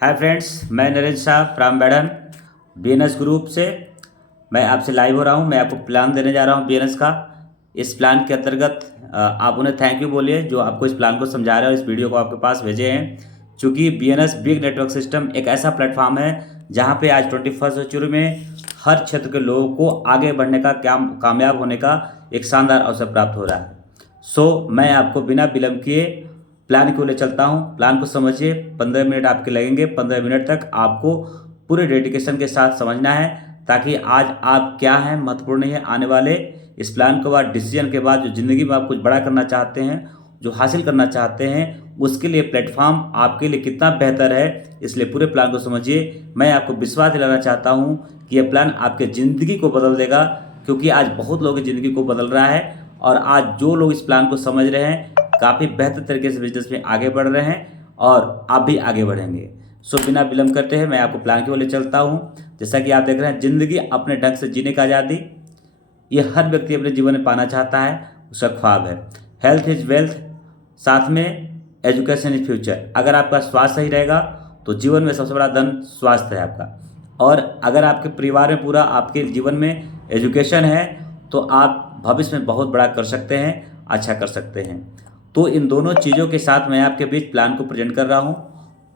Hi friends, मैं Narendra Shah from Baden BNS group से। मैं आपसे लाइव हो रहा हूं। मैं आपको प्लान देने जा रहा हूं बीएनएस का। इस प्लान के अंतर्गत आप उन्हें थैंक यू बोलिए जो आपको इस प्लान को समझा रहे हो, इस वीडियो को आपके पास भेजे हैं। क्योंकि बीएनएस बिग नेटवर्क सिस्टम एक ऐसा प्लेटफॉर्म है जहां पे आज 21st सेंचुरी में हर क्षेत्र के लोगों को आगे बढ़ने का, कामयाब होने का एक शानदार अवसर प्राप्त हो रहा है। मैं आपको बिना विलंब किए प्लान को ले चलता हूँ। प्लान को समझिए। 15 मिनट आपके लगेंगे। 15 मिनट तक आपको पूरे डेडिकेशन के साथ समझना है, ताकि आज आप क्या हैं महत्वपूर्ण नहीं है। आने वाले इस प्लान के बाद, डिसीजन के बाद, जो ज़िंदगी में आप कुछ बड़ा करना चाहते हैं, जो हासिल करना चाहते हैं, उसके लिए प्लेटफॉर्म आपके लिए कितना बेहतर है, इसलिए पूरे प्लान को समझिए। मैं आपको विश्वास दिलाना चाहता हूँ कि यह प्लान आपके ज़िंदगी को बदल देगा। क्योंकि आज बहुत लोगों की ज़िंदगी को बदल रहा है और आज जो लोग इस प्लान को समझ रहे हैं काफ़ी बेहतर तरीके से बिजनेस में आगे बढ़ रहे हैं और आप भी आगे बढ़ेंगे। बिना विलंब करते हैं मैं आपको प्लान की ओर ले चलता हूँ। जैसा कि आप देख रहे हैं, ज़िंदगी अपने ढंग से जीने का आज़ादी, ये हर व्यक्ति अपने जीवन में पाना चाहता है, उसका ख्वाब है। हेल्थ इज वेल्थ, साथ में एजुकेशन इज फ्यूचर। अगर आपका स्वास्थ्य सही रहेगा तो जीवन में सबसे बड़ा धन स्वास्थ्य है आपका। और अगर आपके परिवार में पूरा आपके जीवन में एजुकेशन है तो आप भविष्य में बहुत बड़ा कर सकते हैं, अच्छा कर सकते हैं। तो इन दोनों चीज़ों के साथ मैं आपके बीच प्लान को प्रेजेंट कर रहा हूँ।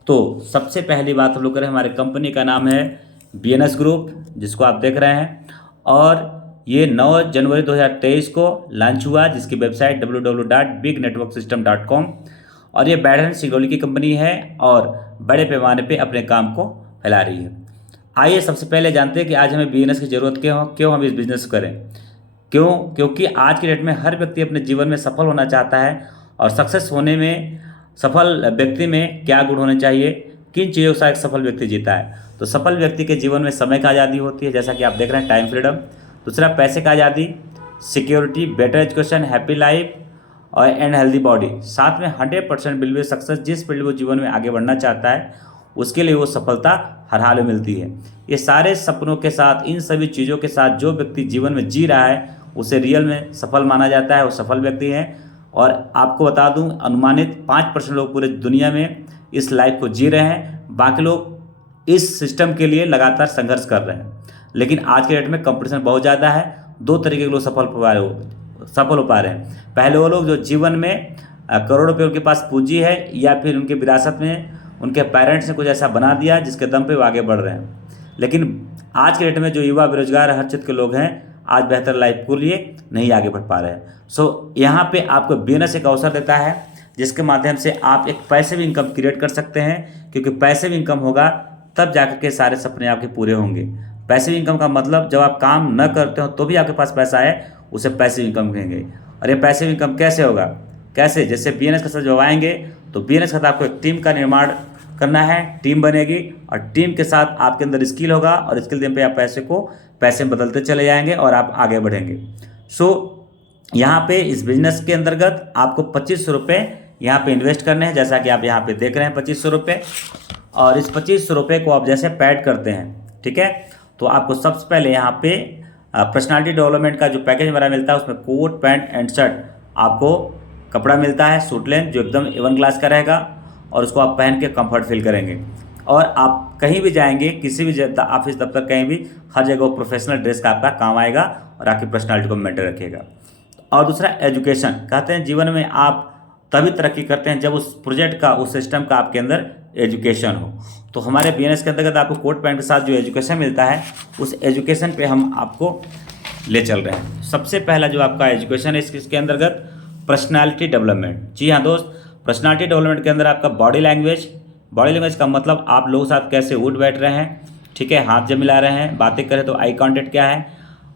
तो सबसे पहली बात हम लोग करें, हमारे कंपनी का नाम है बीएनएस ग्रुप, जिसको आप देख रहे हैं। और ये 9 जनवरी 2023 को लॉन्च हुआ, जिसकी वेबसाइट www.bignetworksystem.com। और ये बैडन सिंगरौली की कंपनी है और बड़े पैमाने पे अपने काम को फैला रही है। आइए सबसे पहले जानते हैं कि आज हमें बीएनएस की ज़रूरत क्यों हम इस बिज़नेस करें। क्यों? क्योंकि आज की डेट में हर व्यक्ति अपने जीवन में सफल होना चाहता है। और सक्सेस होने में, सफल व्यक्ति में क्या गुण होने चाहिए, किन चीज़ों से एक सफल व्यक्ति जीता है। तो सफल व्यक्ति के जीवन में समय का आज़ादी होती है, जैसा कि आप देख रहे हैं, टाइम फ्रीडम। दूसरा, पैसे का आज़ादी, security, better education, happy life और एंड हेल्दी बॉडी। साथ में 100% बिल वे सक्सेस। जिस फील्ड वो जीवन में आगे बढ़ना चाहता है उसके लिए वो सफलता हर हाल में मिलती है। ये सारे सपनों के साथ, इन सभी चीज़ों के साथ जो व्यक्ति जीवन में जी रहा है उसे रियल में सफल माना जाता है, वो सफल व्यक्ति है। और आपको बता दूं, अनुमानित 5% लोग पूरे दुनिया में इस लाइफ को जी रहे हैं। बाकी लोग इस सिस्टम के लिए लगातार संघर्ष कर रहे हैं। लेकिन आज के डेट में कंपटीशन बहुत ज़्यादा है। दो तरीके के लोग सफल हो पा रहे हैं। पहले वो लोग जो जीवन में करोड़ों रुपये उनके पास पूंजी है, या फिर उनके विरासत में उनके पेरेंट्स ने कुछ ऐसा बना दिया जिसके दम पे वो आगे बढ़ रहे हैं। लेकिन आज के डेट में जो युवा बेरोजगार हर क्षेत्र के लोग हैं, आज बेहतर लाइफ के लिए नहीं आगे बढ़ पा रहे हैं। यहाँ पे आपको बीएनएस एक अवसर देता है जिसके माध्यम से आप एक पैसिव इनकम क्रिएट कर सकते हैं। क्योंकि पैसिव इनकम होगा तब जाकर के सारे सपने आपके पूरे होंगे। पैसिव इनकम का मतलब, जब आप काम न करते हो तो भी आपके पास पैसा है, उसे पैसिव इनकम कहेंगे। और ये पैसिव इनकम कैसे होगा? कैसे? जैसे बीएनएस के साथ जब आएंगे तो बीएनएस के साथ आपको एक टीम का निर्माण करना है। टीम बनेगी और टीम के साथ आपके अंदर स्किल होगा और स्किल देने पे आप पैसे में बदलते चले जाएंगे और आप आगे बढ़ेंगे। यहाँ पे इस बिजनेस के अंतर्गत आपको 2500 रुपये यहाँ पे इन्वेस्ट करने हैं, जैसा कि आप यहाँ पे देख रहे हैं 2500 रुपये। और इस 2500 रुपये को आप जैसे पैड करते हैं, ठीक है, तो आपको सबसे पहले यहाँ पे पर्सनालिटी डेवलपमेंट का जो पैकेज हमारा मिलता है उसमें कोट, पैंट एंड शर्ट आपको कपड़ा मिलता है, सूट लेंथ, जो एकदम A1 क्लास का रहेगा और उसको आप पहन के कंफर्ट फील करेंगे। और आप कहीं भी जाएंगे, किसी भी ऑफिस दफ्तर, कहीं भी, हर जगह प्रोफेशनल ड्रेस का आपका काम आएगा और आपकी पर्सनालिटी को मेंटेन रखेगा। और दूसरा, एजुकेशन। कहते हैं जीवन में आप तभी तरक्की करते हैं जब उस प्रोजेक्ट का, उस सिस्टम का आपके अंदर एजुकेशन हो। तो हमारे बीएनएस के अंतर्गत आपको कोट पैंट के साथ जो एजुकेशन मिलता है, उस एजुकेशन पे हम आपको ले चल रहे हैं। सबसे पहला जो आपका एजुकेशन है इसके अंतर्गत पर्सनालिटी डेवलपमेंट। जी हाँ दोस्त, पर्सनालिटी डेवलपमेंट के अंदर आपका बॉडी लैंग्वेज का मतलब आप लोगों के साथ कैसे उठ बैठ रहे हैं, ठीक है, हाथ जब मिला रहे हैं, बातें करें तो आई कॉन्टेक्ट क्या है,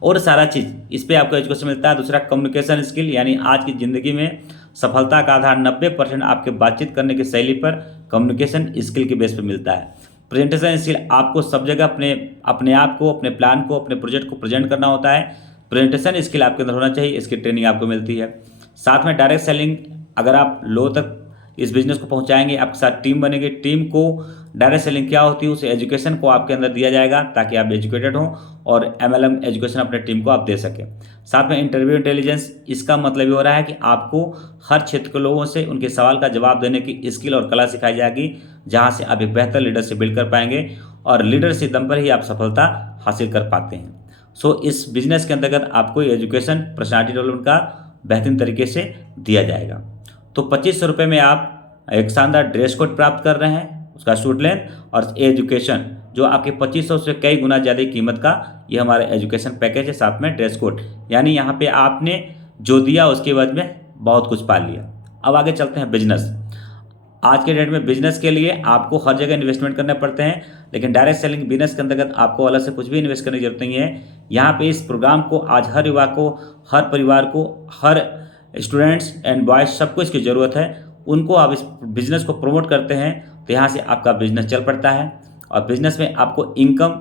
और सारा चीज़ इस पर आपको एजुकेशन मिलता है। दूसरा, कम्युनिकेशन स्किल, यानी आज की ज़िंदगी में सफलता का आधार 90% आपके बातचीत करने की शैली पर, कम्युनिकेशन स्किल के बेस पर मिलता है। प्रेजेंटेशन स्किल, आपको सब जगह अपने आप को, अपने प्लान को, अपने प्रोजेक्ट को प्रेजेंट करना होता है। प्रेजेंटेशन स्किल आपके अंदर होना चाहिए, इसकी ट्रेनिंग आपको मिलती है। साथ में डायरेक्ट सेलिंग, अगर आप लोगों तक इस बिज़नेस को पहुंचाएंगे, आपके साथ टीम बनेगी। टीम को डायरेक्ट सेलिंग क्या होती है, उस एजुकेशन को आपके अंदर दिया जाएगा ताकि आप एजुकेटेड हों और MLM एजुकेशन अपने टीम को आप दे सकें। साथ में इंटरव्यू इंटेलिजेंस, इसका मतलब ये हो रहा है कि आपको हर क्षेत्र के लोगों से उनके सवाल का जवाब देने की स्किल और कला सिखाई जाएगी, जहाँ से आप एक बेहतर लीडरशिप बिल्ड कर पाएंगे और लीडरशिप दम पर ही आप सफलता हासिल कर पाते हैं। सो इस बिजनेस के अंतर्गत आपको एजुकेशन पर्सनालिटी डेवलपमेंट का बेहतरीन तरीके से दिया जाएगा। तो 2500 रुपये में आप एक शानदार ड्रेस कोड प्राप्त कर रहे हैं, उसका शूट लेंथ और एजुकेशन जो आपके 2500 से कई गुना ज़्यादा कीमत का ये हमारा एजुकेशन पैकेज है, साथ में ड्रेस कोड। यानी यहाँ पे आपने जो दिया उसके बाद में बहुत कुछ पा लिया। अब आगे चलते हैं बिजनेस। आज के डेट में बिजनेस के लिए आपको हर जगह इन्वेस्टमेंट करने पड़ते हैं, लेकिन डायरेक्ट सेलिंग बिजनेस के अंतर्गत आपको अलग से कुछ भी इन्वेस्ट करने की जरूरत नहीं है। यहाँ पे इस प्रोग्राम को आज हर युवा को, हर परिवार को, हर स्टूडेंट्स एंड बॉयज सबको इसकी ज़रूरत है। उनको आप इस बिज़नेस को प्रमोट करते हैं तो यहाँ से आपका बिजनेस चल पड़ता है और बिजनेस में आपको इनकम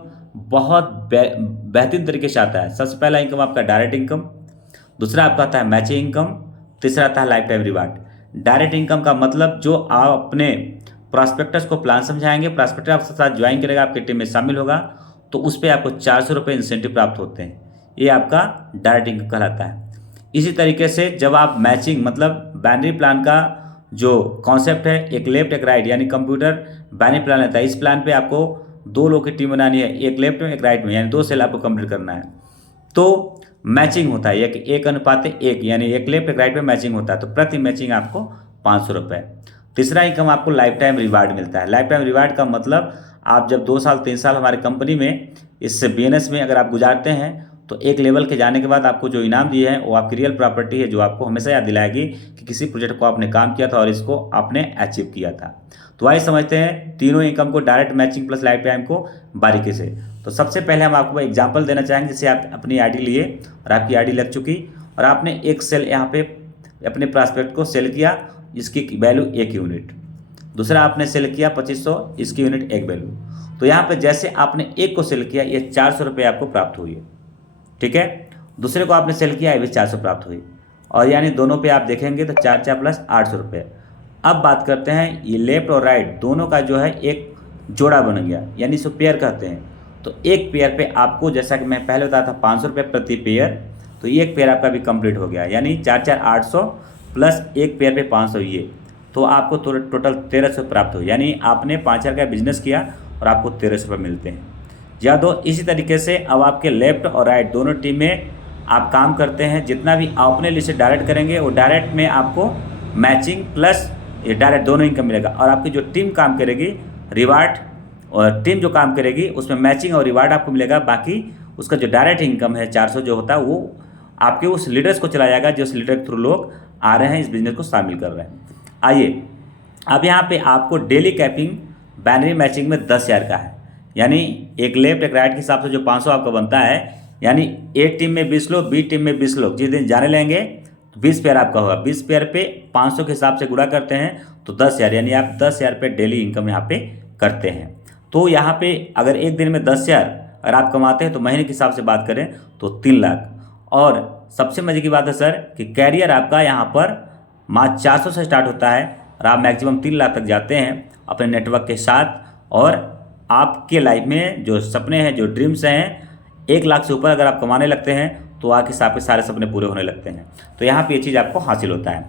बहुत बेहतरीन तरीके से आता है। सबसे पहला इनकम आपका डायरेक्ट इनकम, दूसरा आपका आता है मैचिंग इनकम, तीसरा आता है life time reward. Direct income का मतलब जो आप अपने प्रॉस्पेक्टस को प्लान समझाएंगे, प्रॉस्पेक्टस आपके साथ ज्वाइन करेगा, आपकी टीम में शामिल होगा, तो उस पर आपको 400 रुपये इंसेंटिव प्राप्त होते हैं। ये आपका डायरेक्ट इनकम कहलाता है। इसी तरीके से जब आप मैचिंग मतलब बाइनरी प्लान का जो कॉन्सेप्ट है, एक लेफ्ट एक राइट यानी कंप्यूटर बाइनरी प्लान रहता है, इस प्लान पे आपको 2 लोगों की टीम बनानी है, एक लेफ्ट में एक राइट में, यानी 2 सेल आपको कंप्लीट करना है। तो मैचिंग होता है एक अनुपात 1, यानी एक लेफ्ट एक राइट में मैचिंग होता है, तो प्रति मैचिंग आपको 500 रुपये। तीसरा इनकम आपको लाइफ टाइम रिवार्ड मिलता है। लाइफ टाइम रिवार्ड का मतलब आप जब 2 साल 3 साल हमारी कंपनी में इस BNS में अगर आप गुजारते हैं तो एक लेवल के जाने के बाद आपको जो इनाम दिए हैं वो आपकी रियल प्रॉपर्टी है, जो आपको हमेशा याद दिलाएगी कि किसी प्रोजेक्ट को आपने काम किया था और इसको आपने अचीव किया था। तो आइए समझते हैं तीनों इनकम को, direct, matching plus life time को बारीकी से। तो सबसे पहले हम आपको एग्जांपल देना चाहेंगे, जैसे आप अपनी आईडी लिए और आपकी आईडी लग चुकी और आपने एक सेल यहाँ पे अपने प्रॉस्पेक्ट को सेल किया, इसकी वैल्यू 1 यूनिट। दूसरा आपने सेल किया 2500, इसकी यूनिट 1 वैल्यू। तो यहाँ पे जैसे आपने एक को सेल किया, ये 400 रुपये आपको प्राप्त हुई है, ठीक है। दूसरे को आपने सेल किया, ये भी 400 प्राप्त हुई, और यानी दोनों पे आप देखेंगे तो 4 4 प्लस 800 रुपये। अब बात करते हैं ये लेफ्ट और राइट दोनों का जो है एक जोड़ा बन गया, यानी इसको पेयर कहते हैं। तो एक पेयर पे आपको, जैसा कि मैं पहले बताया था, 500 रुपये प्रति पेयर, तो एक पेयर आपका भी कंप्लीट हो गया, यानी 4 4 800 प्लस एक पेयर पे 500, ये तो आपको टोटल 1300 प्राप्त हो। यानी आपने 5000 का बिजनेस किया और आपको 1300 रुपये मिलते हैं। या दो इसी तरीके से अब आपके लेफ्ट और राइट दोनों टीम में आप काम करते हैं, जितना भी आप अपने लिए से डायरेक्ट करेंगे वो डायरेक्ट में आपको मैचिंग प्लस ये डायरेक्ट दोनों इनकम मिलेगा। और आपकी जो टीम काम करेगी रिवार्ड, और टीम जो काम करेगी उसमें मैचिंग और रिवार्ड आपको मिलेगा। बाकी उसका जो डायरेक्ट इनकम है 400 जो होता है वो आपके उस लीडर्स को चला जाएगा, जिस लीडर के थ्रू लोग आ रहे हैं, इस बिजनेस को शामिल कर रहे हैं। आइए अब यहाँ पे आपको डेली कैपिंग बाइनरी मैचिंग में 10,000 का है, यानी एक लेफ्ट एक राइट के हिसाब से जो 500 आपका बनता है, यानी ए टीम में 20 लोग, बी टीम में 20 लोग, जिस दिन जाने लेंगे 20 पेयर आपका होगा। 20 पेयर पे 500 के हिसाब से गुणा करते हैं तो 10,000, यानी आप 10,000 पे डेली इनकम यहाँ पे करते हैं। तो यहाँ पे अगर एक दिन में 10,000 अगर आप कमाते हैं तो महीने के हिसाब से बात करें तो 3 लाख। और सबसे मजे की बात है सर कि कैरियर आपका यहाँ पर मात्र 400 से स्टार्ट होता है और आप मैक्सिमम 3 लाख तक जाते हैं अपने नेटवर्क के साथ। और आपके लाइफ में जो सपने हैं, जो ड्रीम्स हैं, 1 लाख से ऊपर अगर आप कमाने लगते हैं तो आपके सारे सपने पूरे होने लगते हैं। तो यहाँ पे ये चीज़ आपको हासिल होता है।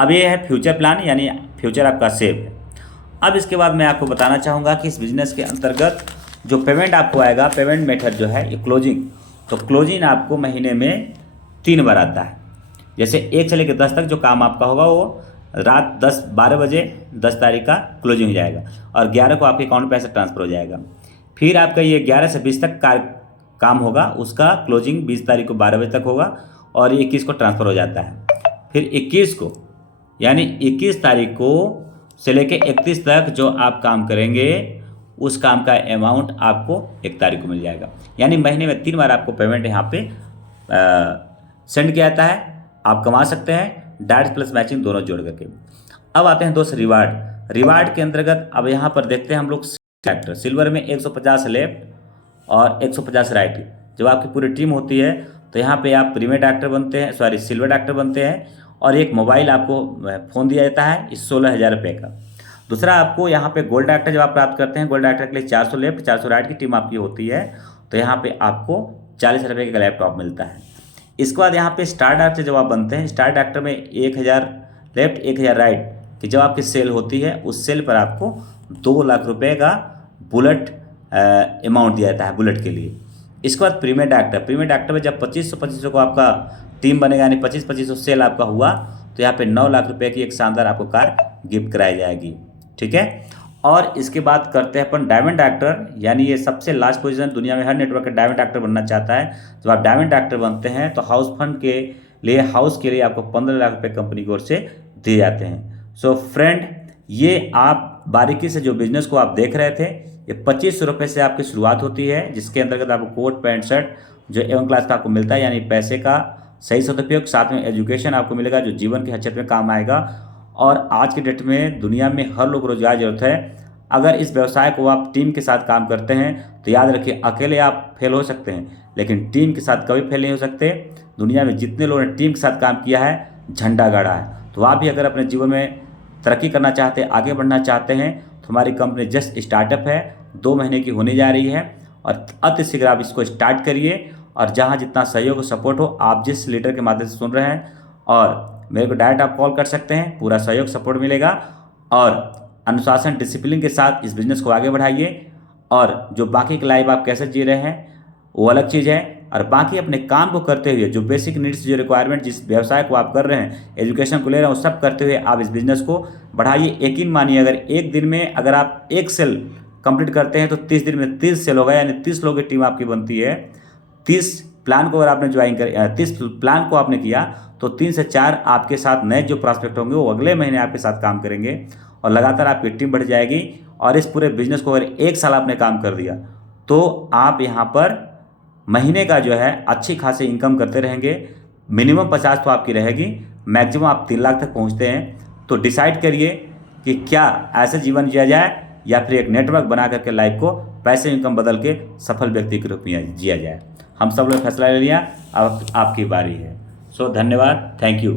अब ये है फ्यूचर प्लान, यानी फ्यूचर आपका सेव है। अब इसके बाद मैं आपको बताना चाहूँगा कि इस बिज़नेस के अंतर्गत जो पेमेंट आपको आएगा, पेमेंट मेथड जो है ये क्लोजिंग। तो क्लोजिंग आपको महीने में 3 बार आता है। जैसे 1 से लेकर 10 तक जो काम आपका होगा वो रात 12 बजे 10 तारीख का क्लोजिंग हो जाएगा और 11 को आपके अकाउंट में पैसा ट्रांसफ़र हो जाएगा। फिर आपका ये 11 से 20 तक काम होगा, उसका क्लोजिंग 20 तारीख को 12 बजे तक होगा और ये 21 को ट्रांसफ़र हो जाता है। फिर 21 को, यानी 21 तारीख को से लेके 31 तक जो आप काम करेंगे उस काम का अमाउंट आपको 1 तारीख को मिल जाएगा। यानी महीने में 3 बार आपको पेमेंट यहाँ पे सेंड किया जाता है। आप कमा सकते हैं डायरेक्ट प्लस मैचिंग दोनों जोड़ करके। अब आते हैं दोस्त रिवार्ड। रिवार्ड के अंतर्गत अब यहाँ पर देखते हैं हम लोग एक्टर। सिल्वर में 150 लेफ्ट और 150 राइट। जब आपकी पूरी टीम होती है तो यहाँ पे आप प्रीमियर डॉक्टर बनते हैं, सॉरी सिल्वर डॉक्टर बनते हैं, और एक मोबाइल आपको फ़ोन दिया जाता है इस 16,000 रुपये का। दूसरा आपको यहाँ पे गोल्ड डॉक्टर जब आप प्राप्त करते हैं, गोल्ड डॉक्टर के लिए 400 लेफ्ट 400 राइट की टीम आपकी होती है, तो यहाँ पे आपको 40 रुपये का लैपटॉप मिलता है। इसके बाद यहाँ पे स्टार डॉक्टर जब आप बनते हैं, स्टार डॉक्टर में 1000 लेफ्ट 1000 राइट की जब आपकी सेल होती है, उस सेल पर आपको 2 लाख रुपए का बुलेट अमाउंट दिया जाता है बुलेट के लिए। इसके बाद प्रीमियम डॉक्टर में जब 2500 को आपका टीम बनेगा, यानी 2500 सेल आपका हुआ, तो यहाँ पे 9 लाख रुपए की एक शानदार आपको कार गिफ्ट कराई जाएगी। ठीक है। और इसके बाद करते हैं अपन डायमंड डॉक्टर, यानी ये सबसे लास्ट पोजीशन दुनिया में, हर नेटवर्क का डायमंड डॉक्टर बनना चाहता है। जब आप डायमंड डॉक्टर बनते हैं तो हाउस फंड के लिए, हाउस के लिए आपको 15 लाख रुपये कंपनी की ओर से दिए जाते हैं। सो फ्रेंड, ये आप बारीकी से जो बिजनेस को आप देख रहे थे, ये 2500 रुपये से आपकी शुरुआत होती है, जिसके अंतर्गत आपको कोट पैंट शर्ट जो A1 क्लास का आपको मिलता है, यानी पैसे का सही सदुपयोग, साथ में एजुकेशन आपको मिलेगा जो जीवन की हैसियत में काम आएगा। और आज के डेट में दुनिया में हर लोग को रोजगार जरूरत है। अगर इस व्यवसाय को आप टीम के साथ काम करते हैं तो याद रखिए, अकेले आप फेल हो सकते हैं लेकिन टीम के साथ कभी फेल नहीं हो सकते। दुनिया में जितने लोगों ने टीम के साथ काम किया है, झंडा गाड़ा है। तो आप भी अगर अपने जीवन में तरक्की करना चाहते हैं, आगे बढ़ना चाहते हैं, तो हमारी कंपनी जस्ट स्टार्टअप है, 2 महीने की होने जा रही है और अति शीघ्र आप इसको स्टार्ट करिए। और जहाँ जितना सहयोग और सपोर्ट हो, आप जिस लीडर के माध्यम से सुन रहे हैं, और मेरे को डायरेक्ट आप कॉल कर सकते हैं, पूरा सहयोग सपोर्ट मिलेगा। और अनुशासन डिसिप्लिन के साथ इस बिज़नेस को आगे बढ़ाइए। और जो बाकी की लाइफ आप कैसे जी रहे हैं वो अलग चीज़ है, और बाकी अपने काम को करते हुए जो बेसिक नीड्स, जो रिक्वायरमेंट जिस व्यवसाय को आप कर रहे हैं, एजुकेशन को ले रहे हैं, वो सब करते हुए आप इस बिज़नेस को बढ़ाइए। यकीन मानिए, अगर एक दिन में अगर आप 1 सेल कंप्लीट करते हैं तो 30 दिन में 30 सेल होगा, यानी 30 लोगों की टीम आपकी बनती है। 30 प्लान को अगर आपने ज्वाइन कर 30 प्लान को आपने किया तो 3 से 4 आपके साथ नए जो प्रॉस्पेक्ट होंगे वो अगले महीने आपके साथ काम करेंगे और लगातार आपकी टीम बढ़ जाएगी। और इस पूरे बिजनेस को अगर 1 साल आपने काम कर दिया तो आप यहाँ पर महीने का जो है अच्छी खासी इनकम करते रहेंगे। मिनिमम 50 तो आपकी रहेगी, मैक्सिमम आप 3 लाख तक पहुँचते हैं। तो डिसाइड करिए कि क्या ऐसे जीवन जिया जाए या फिर एक नेटवर्क बना करके लाइफ को पैसे इनकम बदल के सफल व्यक्ति के रूप में जिया जाए। हम सब लोग फैसला ले लिया, अब आपकी बारी है। सो धन्यवाद, थैंक यू।